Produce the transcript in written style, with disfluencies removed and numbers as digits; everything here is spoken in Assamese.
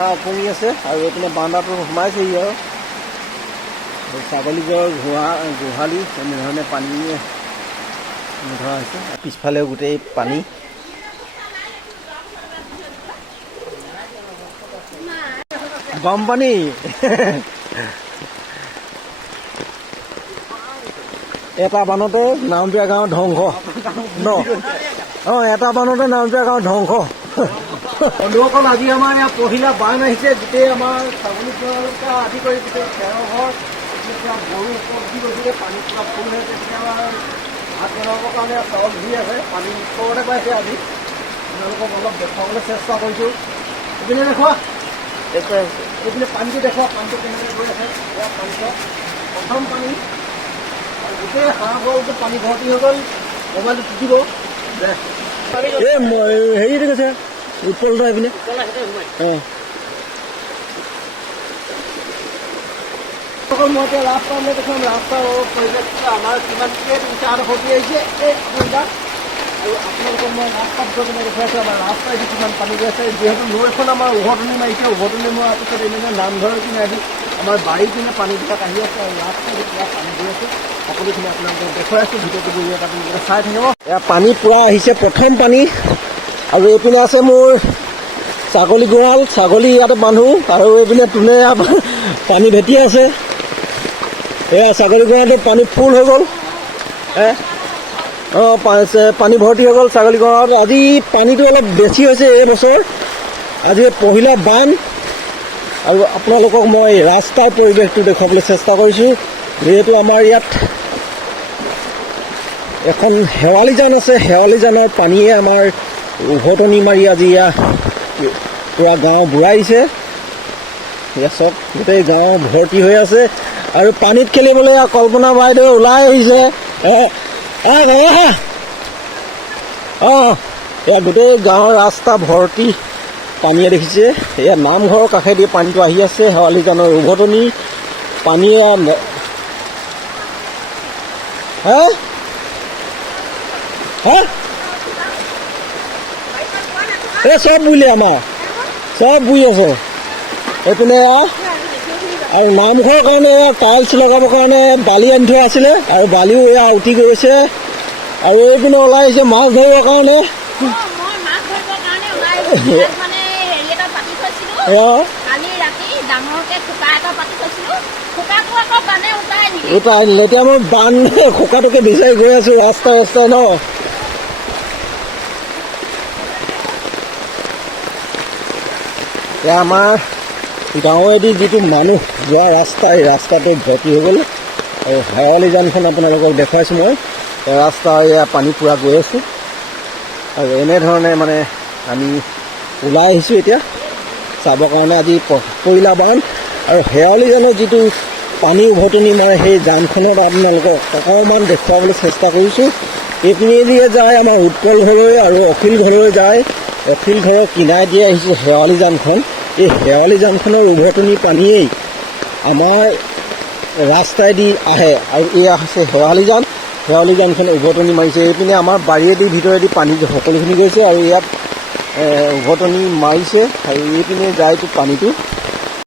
উপঙি আছে আৰু এইপিনে বান্দাটো সোমাইছেহি আৰু ছাগলীবোৰৰ গোহালি এনেধৰণে পানী ধৰা হৈছে। পিছফালেও গোটেই পানী। বানপানী এটা বানতে নামতীয়া গাঁও ধ্বংস ন। এটা বানতে নামতীয়া গাঁও ধ্বংস। বন্ধুসকল, আজি আমাৰ ইয়াত পহিলা বান আহিছে। গোটেই আমাৰ ছাগলী পৰা আদি কৰি গোটেই খেৰৰ ঘৰ গৰু ওপৰত দি গৈছিলে। পানী পুৰা ফুল হৈ তেতিয়া আমাৰ ভাত বনাবৰ কাৰণে চাউল ধুই আছে। পানী ওচৰতে পাইছে। আজি আপোনালোকক অলপ দেখুৱাবলৈ চেষ্টা কৰিছোঁ। এইপিনে দেখুৱা, এইপিনে পানীটো দেখুৱা, পানীটো কেনেকৈ গৈ আছে। ইয়াত পানীটো প্ৰথম পানী আৰু গোটেই হাঁহ গৰুটো পানী ভৰ্তি হৈ গ'ল। মোবাইলটো টিকিব হেৰি কৈছে উৎপলটা এইপিনে। মই এতিয়া ৰাস্তালৈ দেখুৱাম। ৰাস্তাৰ পৰিৱেশটো আমাৰ কিমান ঘটি আহিছে এই আপোনালোক, আৰু আপোনালোকক মই ৰাস্তাত গৈ পেলাই দেখুৱাইছোঁ আমাৰ ৰাস্তাই কিমান পানী গৈ আছে। যিহেতু নৈ এখন আমাৰ উভতনি মাৰিছে। উভতনি মৰাৰ পিছত এনেকৈ নামঘৰৰ কিনে আহি আমাৰ বাৰীৰ কিনে পানীবিলাক আহি আছে আৰু ৰাস্তাত পুৰা পানী গৈ আছে। সকলোখিনি আপোনালোকক দেখুৱাই আছোঁ। ভিডিঅ'টো গৈ আপোনালোকে চাই থাকিব। এয়া পানী পুৰা আহিছে, প্ৰথম পানী। আৰু এইপিনে আছে মোৰ ছাগলী গঁৰাল, ছাগলী ইয়াতে বান্ধো। আৰু এইপিনে তোলে পানী ভেটি আছে। এয়া ছাগলী গঁৰালটোত পানী ফুল হৈ গ'ল। পানী ভৰ্তি হৈ গ'ল ছাগলী গঁৰালত। আজি পানীটো অলপ বেছি হৈছে এই বছৰ। আজি পহিলা বান। আৰু আপোনালোকক মই ৰাস্তাৰ পৰিৱেশটো দেখুৱাবলৈ চেষ্টা কৰিছোঁ। যিহেতু আমাৰ ইয়াত এখন শেৱালি জান আছে। শেৱালি জানৰ পানীয়ে আমাৰ উভতনি মাৰি আজি পুৰা গাঁও বুঢ়াইছে। এয়া চব গোটেই গাঁও ভৰ্তি হৈ আছে। আৰু পানীত খেলিবলৈ কল্পনা বাইদেউ ওলাই আহিছে। এয়া গোটেই গাঁৱৰ ৰাস্তা ভৰ্তি পানীয়ে দেখিছে। এয়া নামঘৰৰ কাষেদি পানীটো আহি আছে। শেৱালি জানৰ উভতনি পানীয়ে চব বুইলে আমাৰ চব বুই আছে। এইপিনে আৰু নামঘৰৰ কাৰণে টাইলছ লগাবৰ কাৰণে বালি আনি থোৱা আছিলে আৰু বালিও এয়া উঠি গৈছে। আৰু এইপিনে ওলাই আহিছে মাছ ধৰিবৰ কাৰণে। উঠাই আনিলে। এতিয়া মই বান খোকাটোকে বিচাৰি গৈ আছো ৰাস্তাই ৰাস্তাই ন। এতিয়া আমাৰ গাঁৱেদি যিটো মানুহ যোৱা ৰাস্তা, এই ৰাস্তাটো ভৰ্তি হৈ গ'ল। আৰু শেৱালি জানখন আপোনালোকক দেখুৱাইছোঁ মই। ৰাস্তা এয়া পানী পূৰা গৈ আছে। আৰু এনেধৰণে মানে আমি ওলাই আহিছোঁ এতিয়া চাবৰ কাৰণে। আজি পহিলা বান আৰু শেৱালি জানৰ যিটো পানী উভতনি মাৰে সেই জানখনত আপোনালোকক অকণমান দেখুৱাবলৈ চেষ্টা কৰিছোঁ। এইপিনেদিয়ে যায় আমাৰ উৎপল ঘৰলৈ আৰু অখিল ঘৰলৈ যায়। অখিল ঘৰৰ কিনাৰে দিয়ে আহিছে শেৱালি জানখন। এই শেৱালি জানখনৰ উভতনি পানীয়েই আমাৰ ৰাস্তাইদি আহে। আৰু এয়া হৈছে শেৱালি জান। শেৱালি জানখন উভতনি মাৰিছে। এইপিনে আমাৰ বাৰীয়েদি ভিতৰেদি পানী সকলোখিনি গৈছে আৰু ইয়াত উভতনি মাৰিছে। আৰু এইপিনে যায়তো পানীটো